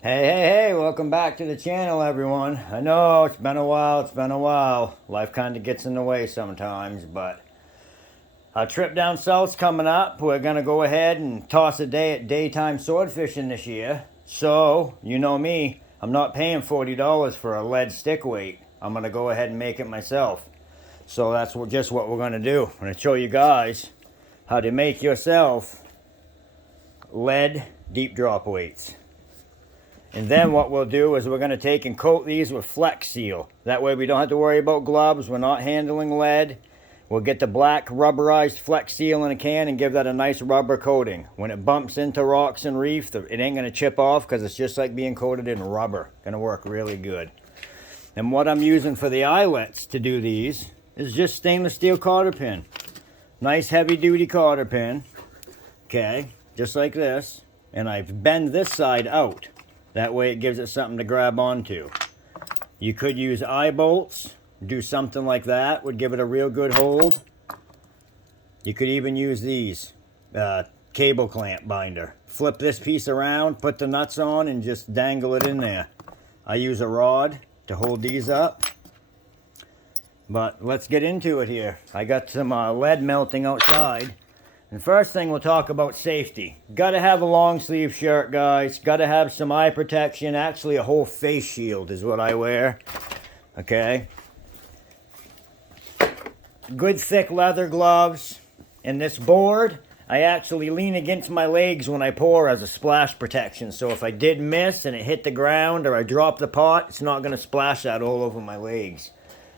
Hey, welcome back to the channel, everyone. I know it's been a while. Life kind of gets in the way sometimes, but our trip down south's coming up. We're going to go ahead and toss a day at daytime sword fishing this year. So, you know me, I'm not paying $40 for a lead stick weight. I'm going to go ahead and make it myself. So that's just what we're going to do. I'm going to show you guys how to make yourself lead deep drop weights. And then what we'll do is we're going to take and coat these with Flex Seal. That way we don't have to worry about gloves. We're not handling lead. We'll get the black rubberized Flex Seal in a can and give that a nice rubber coating. When it bumps into rocks and reef, it ain't going to chip off because it's just like being coated in rubber. Going to work really good. And what I'm using for the eyelets to do these is just stainless steel cotter pin. Nice heavy duty cotter pin. Okay, just like this. And I've bent this side out. That way it gives it something to grab onto. You could use eye bolts, do something like that, would give it a real good hold. You could even use these, cable clamp binder. Flip this piece around, put the nuts on, and just dangle it in there. I use a rod to hold these up. But let's get into it here. I got some lead melting outside. And first thing we'll talk about safety. Gotta have a long sleeve shirt, guys. Gotta have some eye protection. Actually, a whole face shield is what I wear. Okay. Good thick leather gloves. And this board, I actually lean against my legs when I pour as a splash protection. So if I did miss and it hit the ground or I drop the pot, it's not gonna splash that all over my legs.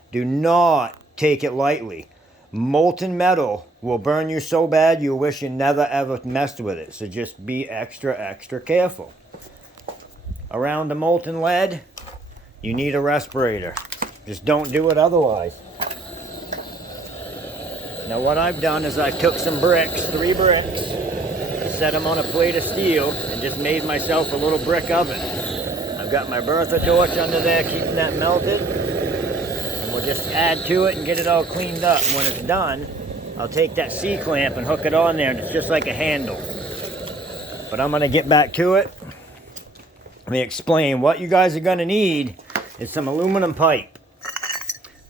Do not take it lightly. Molten metal will burn you so bad you wish you never ever messed with it. So just be extra careful. Around the molten lead, you need a respirator. Just don't do it otherwise. Now what I've done is I took some bricks, 3 bricks, set them on a plate of steel, and just made myself a little brick oven. I've got my Bertha torch under there keeping that melted. We'll just add to it and get it all cleaned up. And when it's done, I'll take that C-clamp and hook it on there, and it's just like a handle. But I'm gonna get back to it. Let me explain. What you guys are gonna need is some aluminum pipe.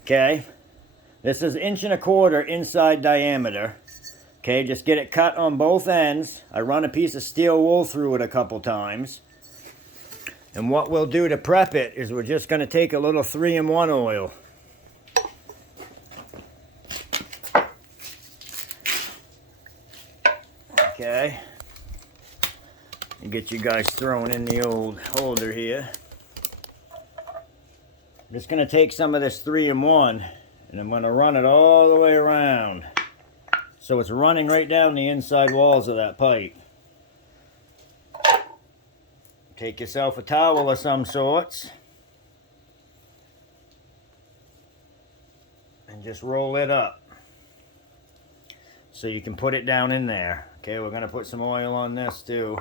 Okay? This is 1.25 inch inside diameter. Okay, just get it cut on both ends. I run a piece of steel wool through it a couple times. And what we'll do to prep it is we're just gonna take a little 3-in-1 oil. Okay, and get you guys thrown in the old holder here. I'm just going to take some of this 3-in-1 and I'm going to run it all the way around. So it's running right down the inside walls of that pipe. Take yourself a towel of some sorts and just roll it up so you can put it down in there. Okay, we're going to put some oil on this too.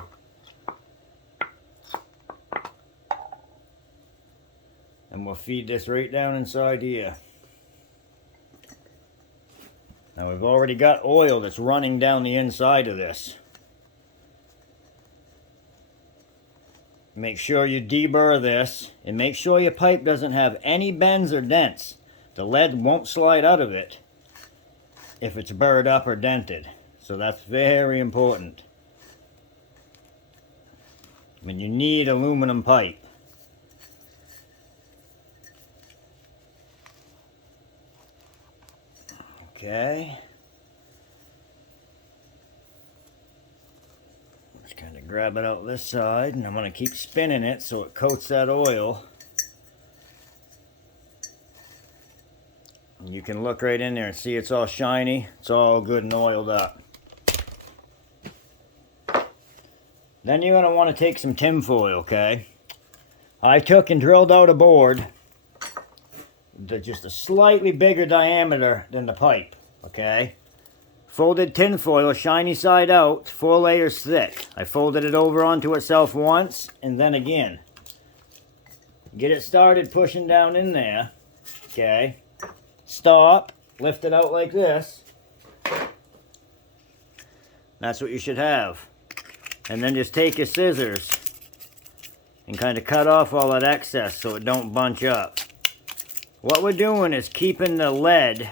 And we'll feed this right down inside here. Now we've already got oil that's running down the inside of this. Make sure you deburr this and make sure your pipe doesn't have any bends or dents. The lead won't slide out of it if it's burred up or dented. So that's very important. I mean, you need aluminum pipe. Okay. Just kind of grab it out this side, and I'm going to keep spinning it so it coats that oil. And you can look right in there and see it's all shiny. It's all good and oiled up. Then you're going to want to take some tin foil, okay? I took and drilled out a board that's just a slightly bigger diameter than the pipe, okay? Folded tin foil, shiny side out, 4 layers thick. I folded it over onto itself once and then again. Get it started pushing down in there, okay? Stop, lift it out like this. That's what you should have. And then just take your scissors and kind of cut off all that excess so it don't bunch up. What we're doing is keeping the lead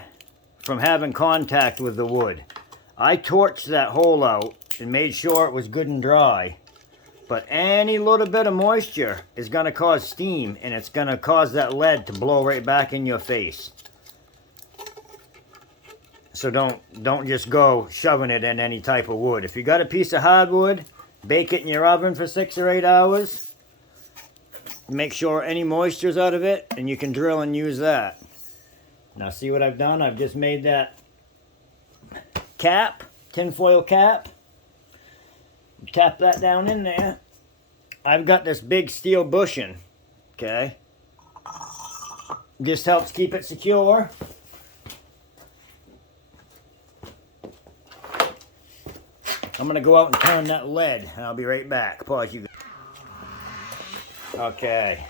from having contact with the wood. I torched that hole out and made sure it was good and dry. But any little bit of moisture is going to cause steam, and it's going to cause that lead to blow right back in your face. So don't just go shoving it in any type of wood. If you got a piece of hardwood, bake it in your oven for 6 or 8 hours. Make sure any moisture's out of it, and you can drill and use that. Now see what I've done? I've just made that cap, tinfoil cap. Tap that down in there. I've got this big steel bushing, okay? Just helps keep it secure. I'm gonna go out and turn that lead, and I'll be right back. Pause you. Okay,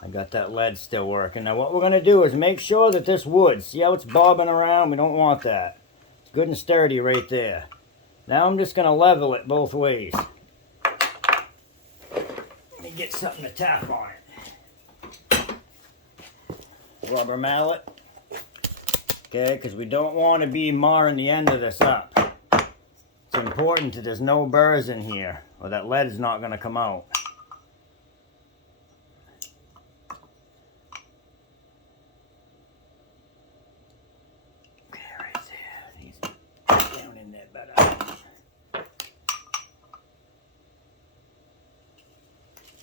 I got that lead still working. Now what we're going to do is make sure that this wood, see how it's bobbing around? We don't want that. It's good and sturdy right there. Now I'm just going to level it both ways. Let me get something to tap on it. Rubber mallet. Okay, because we don't want to be marring the end of this up. It's important that there's no burrs in here, or that lead is not going to come out.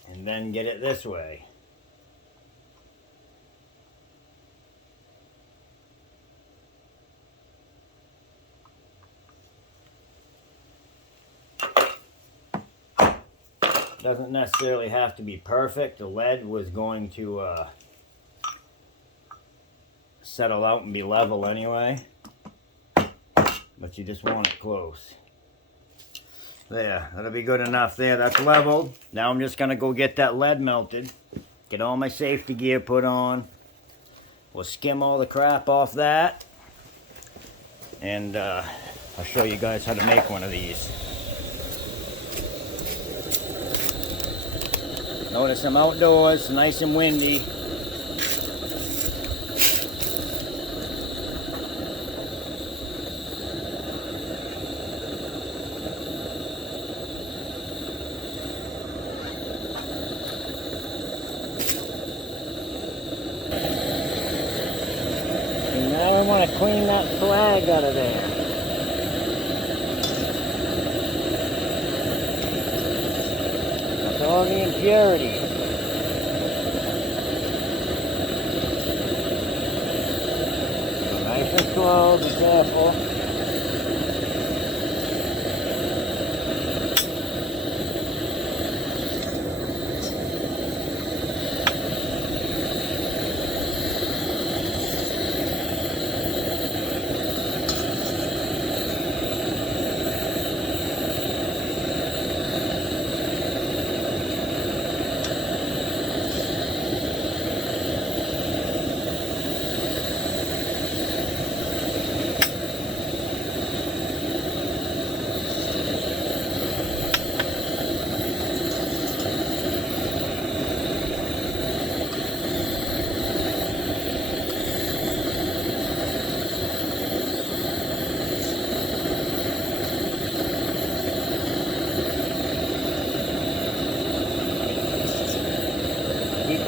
And then get it this way. Doesn't necessarily have to be perfect. The lead was going to settle out and be level anyway, but you just want it close. There, that'll be good enough there. That's leveled. Now I'm just gonna go get that lead melted, get all my safety gear put on. We'll skim all the crap off that, and I'll show you guys how to make one of these. Notice I'm outdoors, nice and windy. Now I want to clean that slag out of there. That's all the impurities. So nice and slow, be careful.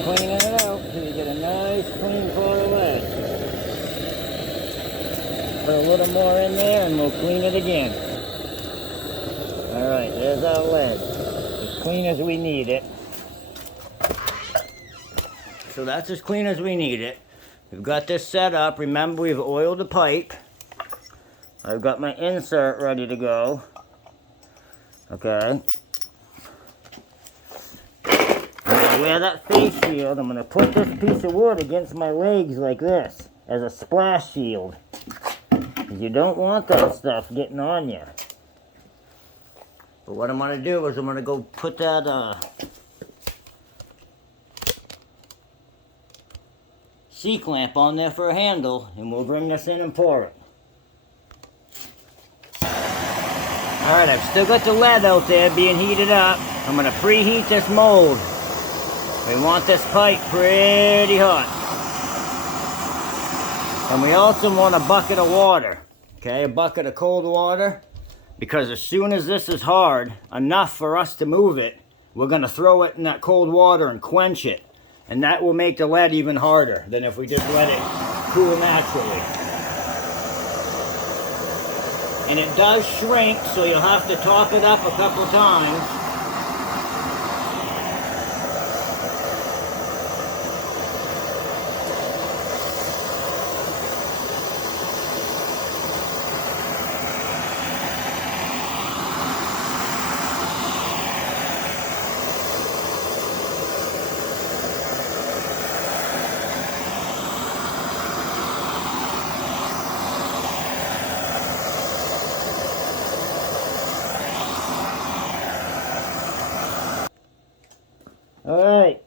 Cleaning it out until you get a nice clean coil of lead. Put a little more in there and we'll clean it again. Alright, there's our lead. As clean as we need it. So that's as clean as we need it. We've got this set up. Remember, we've oiled the pipe. I've got my insert ready to go. Okay. Wear that face shield. I'm going to put this piece of wood against my legs like this as a splash shield. You don't want that stuff getting on you. But what I'm going to do is I'm going to go put that C-clamp on there for a handle, and we'll bring this in and pour it. Alright, I've still got the lead out there being heated up. I'm going to preheat this mold. We want this pipe pretty hot. And we also want a bucket of water. Okay, a bucket of cold water. Because as soon as this is hard enough for us to move it, we're going to throw it in that cold water and quench it. And that will make the lead even harder than if we just let it cool naturally. And it does shrink, so you'll have to top it up a couple times. Alright,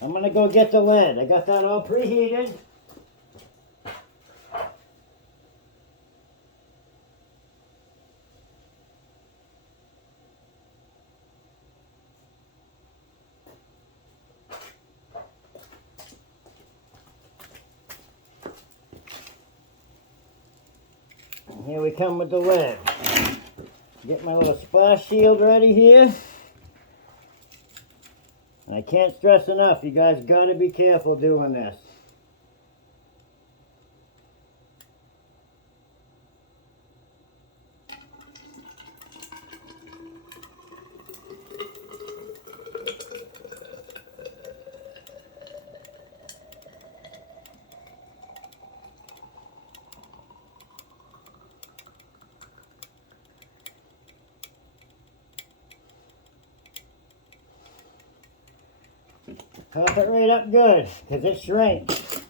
I'm going to go get the lead. I got that all preheated. And here we come with the lead. Get my little splash shield ready here. And I can't stress enough, you guys gotta be careful doing this. Top it right up good, because it shrinks.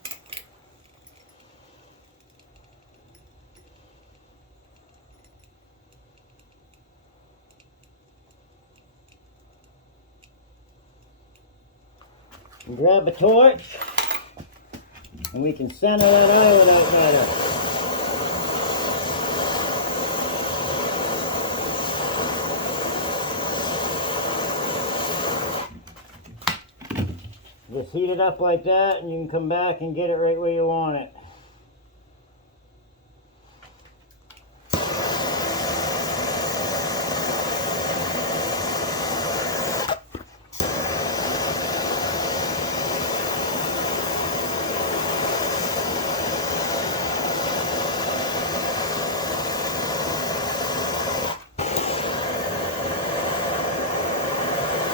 And grab a torch, and we can center that island out better. Just heat it up like that, and you can come back and get it right where you want it.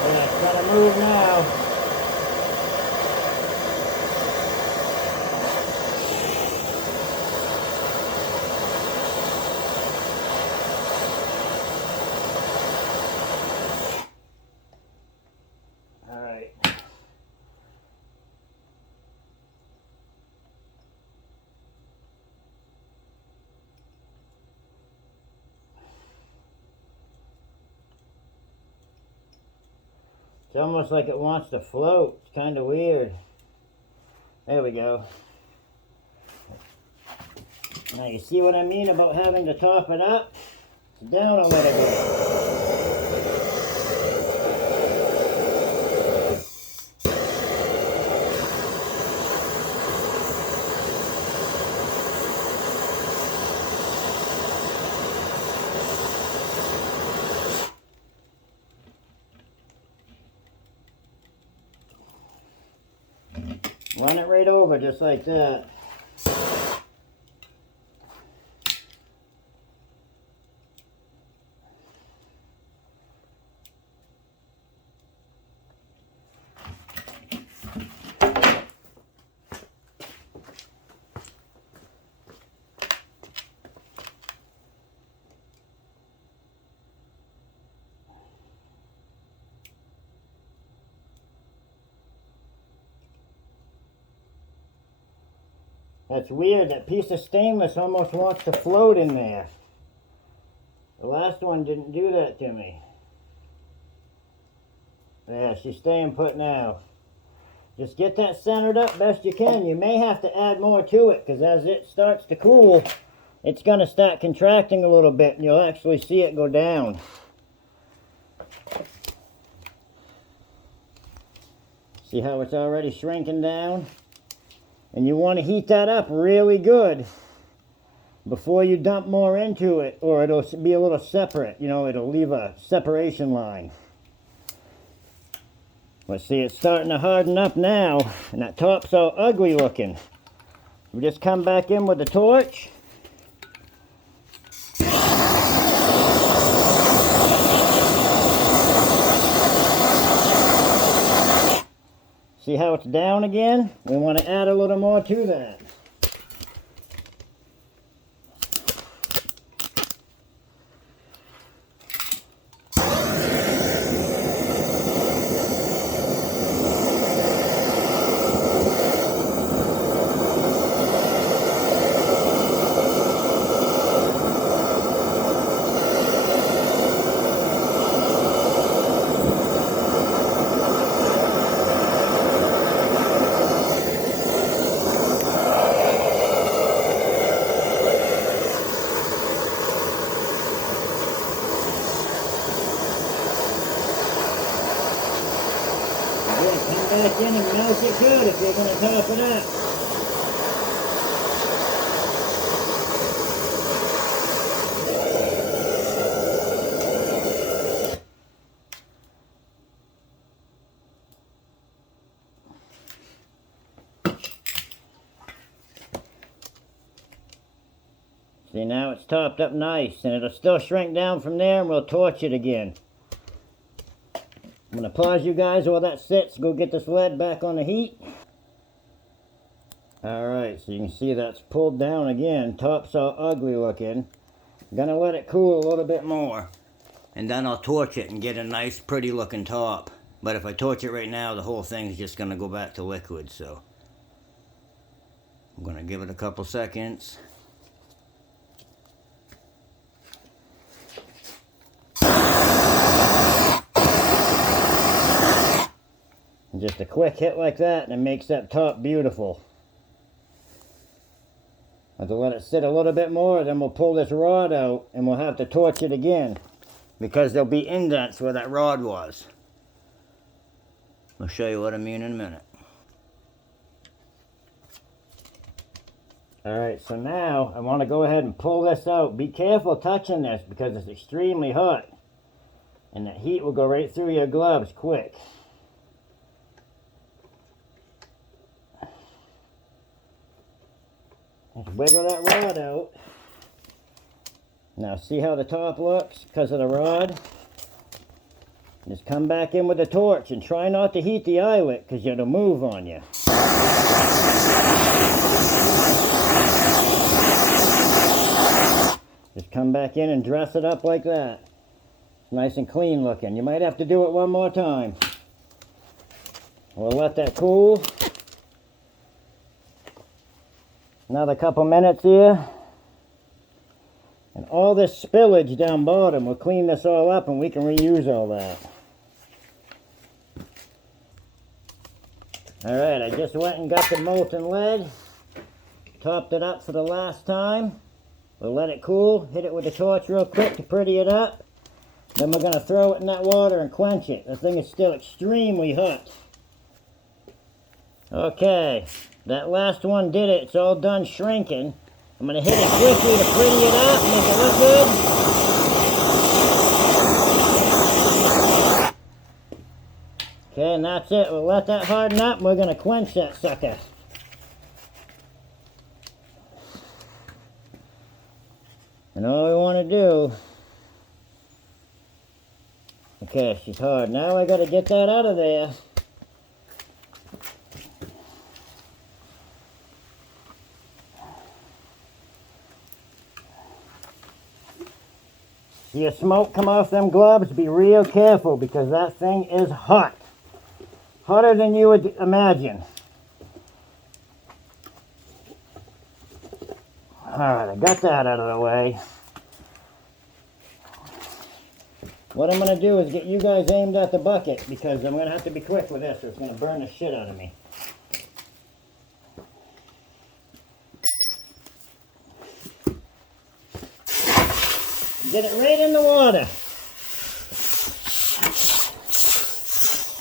Yeah, it's gotta move now. It's almost like it wants to float. It's kind of weird. There we go. Now you see what I mean about having to top it up? It's down a little bit. Run it right over just like that. That's weird, that piece of stainless almost wants to float in there. The last one didn't do that to me. Yeah, she's staying put now. Just get that centered up best you can. You may have to add more to it, because as it starts to cool, it's going to start contracting a little bit, and you'll actually see it go down. See how it's already shrinking down? And you want to heat that up really good before you dump more into it, or it'll be a little separate. You know, it'll leave a separation line. But see, it's starting to harden up now, and that top's all ugly looking. We just come back in with the torch. See how it's down again? We want to add a little more to that. Come back in and melt it good if you're going to top it up. See, now it's topped up nice, and it'll still shrink down from there, and we'll torch it again. I'm going to pause you guys while that sits, go get this lead back on the heat. Alright, so you can see that's pulled down again. Top's all ugly looking. I'm going to let it cool a little bit more. And then I'll torch it and get a nice pretty looking top. But if I torch it right now, the whole thing's just going to go back to liquid, so I'm going to give it a couple seconds. Just a quick hit like that and it makes that top beautiful. I have to let it sit a little bit more, then we'll pull this rod out and we'll have to torch it again because there'll be indents where that rod was. I'll show you what I mean in a minute. Alright, so now I want to go ahead and pull this out. Be careful touching this because it's extremely hot and that heat will go right through your gloves quick. Just wiggle that rod out. Now see how the top looks because of the rod? Just come back in with the torch and try not to heat the eyelet because it'll move on you. Just come back in and dress it up like that. It's nice and clean looking. You might have to do it one more time. We'll let that cool. Another couple minutes here. And all this spillage down bottom, we'll clean this all up and we can reuse all that. Alright, I just went and got the molten lead. Topped it up for the last time. We'll let it cool, hit it with the torch real quick to pretty it up. Then we're going to throw it in that water and quench it. The thing is still extremely hot. Okay, that last one did it. It's all done shrinking. I'm going to hit it quickly to pretty it up, make it look good. Okay, and that's it. We'll let that harden up and we're going to quench that sucker. And all we want to do... Okay, she's hard. Now I got to get that out of there. See your smoke come off them gloves? Be real careful because that thing is hot. Hotter than you would imagine. Alright, I got that out of the way. What I'm going to do is get you guys aimed at the bucket because I'm going to have to be quick with this or it's going to burn the shit out of me. Get it right in the water.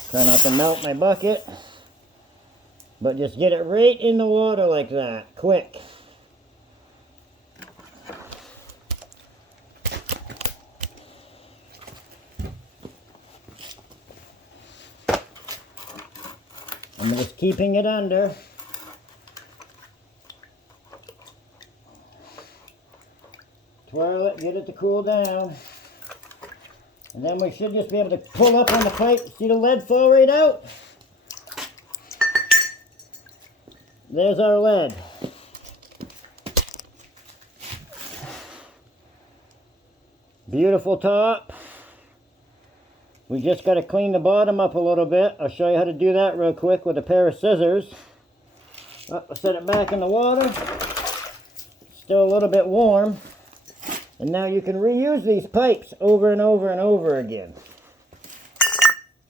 Try not to melt my bucket. But just get it right in the water like that, quick. I'm just keeping it under. Twirl it, get it to cool down. And then we should just be able to pull up on the pipe. See the lead fall right out? There's our lead. Beautiful top. We just got to clean the bottom up a little bit. I'll show you how to do that real quick with a pair of scissors. I'll set it back in the water. Still a little bit warm. And now you can reuse these pipes over and over and over again.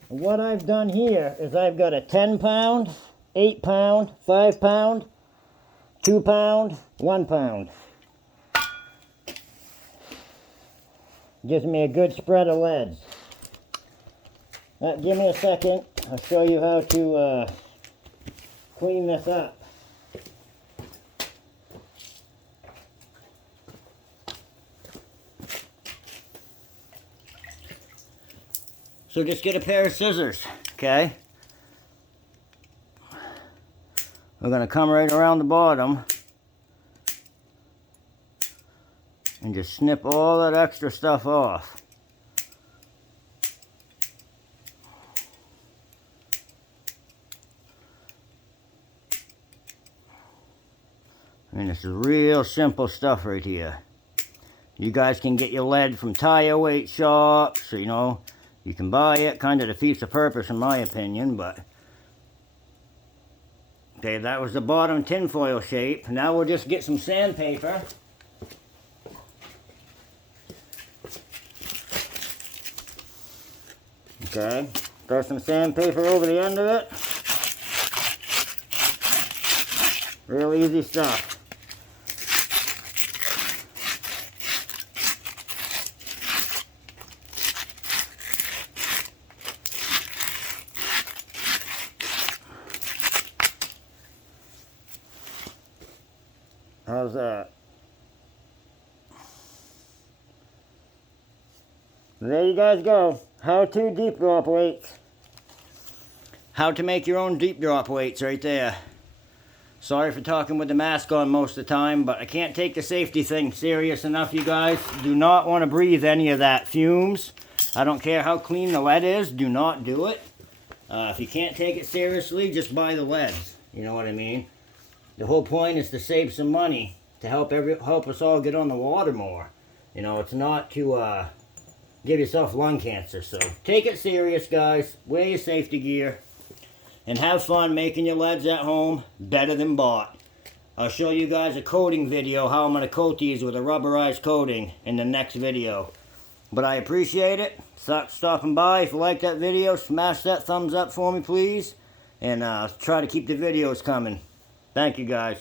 What I've done here is I've got a 10 pound, 8 pound, 5 pound, 2 pound, 1 pound. Gives me a good spread of leads. Give me a second. I'll show you how to clean this up. So just get a pair of scissors, okay? We're going to come right around the bottom and just snip all that extra stuff off. I mean, this is real simple stuff right here. You guys can get your lead from tire weight shops, you know. You can buy it, kind of defeats the purpose in my opinion, but okay, that was the bottom tinfoil shape. Now we'll just get some sandpaper. Okay, throw some sandpaper over the end of it. Real easy stuff. How's that? There you guys go. How to deep drop weights. How to make your own deep drop weights right there. Sorry for talking with the mask on most of the time, but I can't take the safety thing serious enough, you guys. Do not want to breathe any of that fumes. I don't care how clean the lead is. Do not do it. If you can't take it seriously, just buy the leads. You know what I mean? The whole point is to save some money to help us all get on the water more. You know, it's not to give yourself lung cancer. So take it serious, guys. Wear your safety gear and have fun making your leads at home better than bought. I'll show you guys a coating video, how I'm going to coat these with a rubberized coating in the next video. But I appreciate it. Stopping by. If you like that video, smash that thumbs up for me, please. And try to keep the videos coming. Thank you, guys.